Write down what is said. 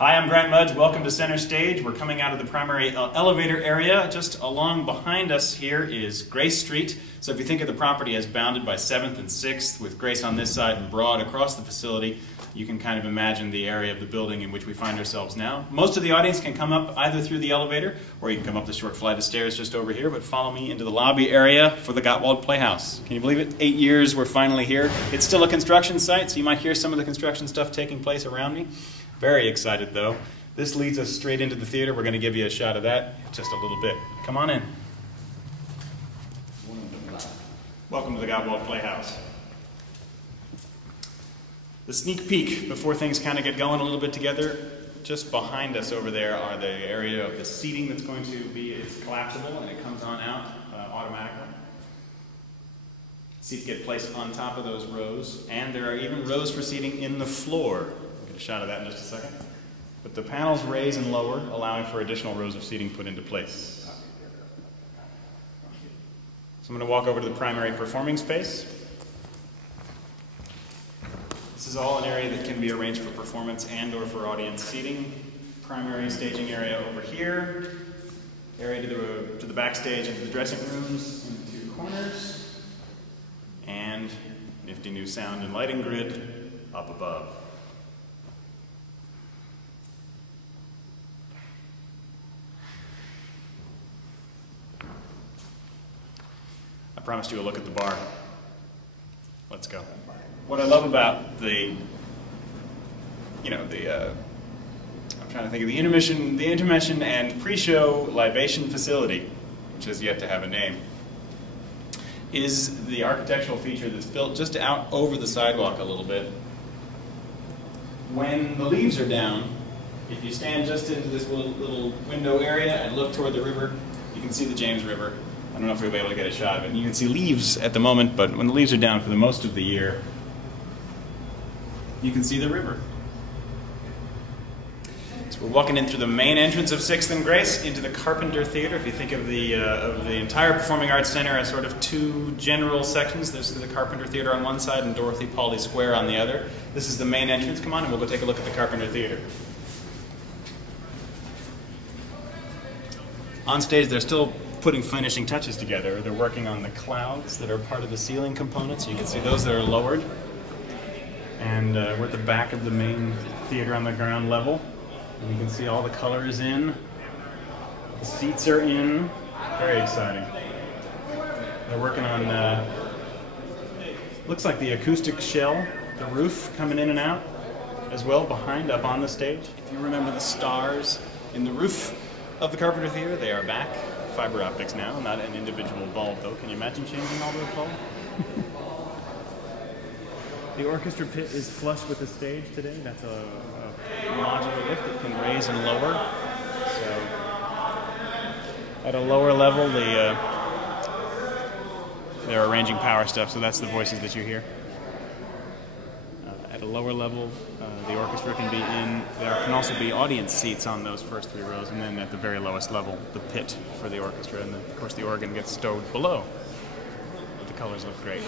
Hi, I'm Mudge. Welcome to Center Stage. We're coming out of the primary elevator area. Just along behind us here is Grace Street. So if you think of the property as bounded by 7th and 6th, with Grace on this side and Broad across the facility, you can kind of imagine the area of the building in which we find ourselves now. Most of the audience can come up either through the elevator, or you can come up the short flight of stairs just over here, but follow me into the lobby area for the Gottwald Playhouse. Can you believe it? 8 years, we're finally here. It's still a construction site, so you might hear some of the construction stuff taking place around me. Very excited though. This leads us straight into the theater. We're going to give you a shot of that in just a little bit. Come on in. Welcome to the Gottwald Playhouse. The sneak peek before things kind of get going a little bit together. Just behind us over there are the area of the seating that's going to be, it's collapsible and it comes on out automatically. Seats get placed on top of those rows, and there are even rows for seating in the floor. We'll get a shot of that in just a second. But the panels raise and lower, allowing for additional rows of seating put into place. So I'm going to walk over to the primary performing space. This is all an area that can be arranged for performance and or for audience seating. Primary staging area over here. Area to the backstage and to the dressing rooms in the two corners. And nifty new sound and lighting grid up above. I promised you a look at the bar. Let's go. What I love about I'm trying to think of the intermission and pre-show libation facility, which has yet to have a name, is the architectural feature that's built just out over the sidewalk a little bit. When the leaves are down, if you stand just into this little window area and look toward the river, you can see the James River. I don't know if we'll be able to get a shot of it. You can see leaves at the moment, but when the leaves are down for the most of the year, you can see the river. So we're walking in through the main entrance of 6th and Grace into the Carpenter Theater. If you think of the entire Performing Arts Center as sort of two general sections, there's the Carpenter Theater on one side and Dorothy Pauley Square on the other. This is the main entrance. Come on and we'll go take a look at the Carpenter Theater. On stage, they're still putting finishing touches together. They're working on the clouds that are part of the ceiling components. So you can see those that are lowered. And we're at the back of the main theater on the ground level. And you can see all the colors in. The seats are in. Very exciting. They're working on, looks like the acoustic shell, the roof coming in and out as well behind up on the stage. If you remember the stars in the roof of the Carpenter Theater, they are back. Fiber optics now, not an individual bulb though. Can you imagine changing all those bulbs? The orchestra pit is flush with the stage today. That's a modular lift that can raise and lower. So at a lower level, they're arranging power stuff, so that's the voices that you hear. At a lower level, the orchestra can be in. There can also be audience seats on those first 3 rows, and then at the very lowest level, the pit for the orchestra, and then, of course the organ gets stowed below. But the colors look great.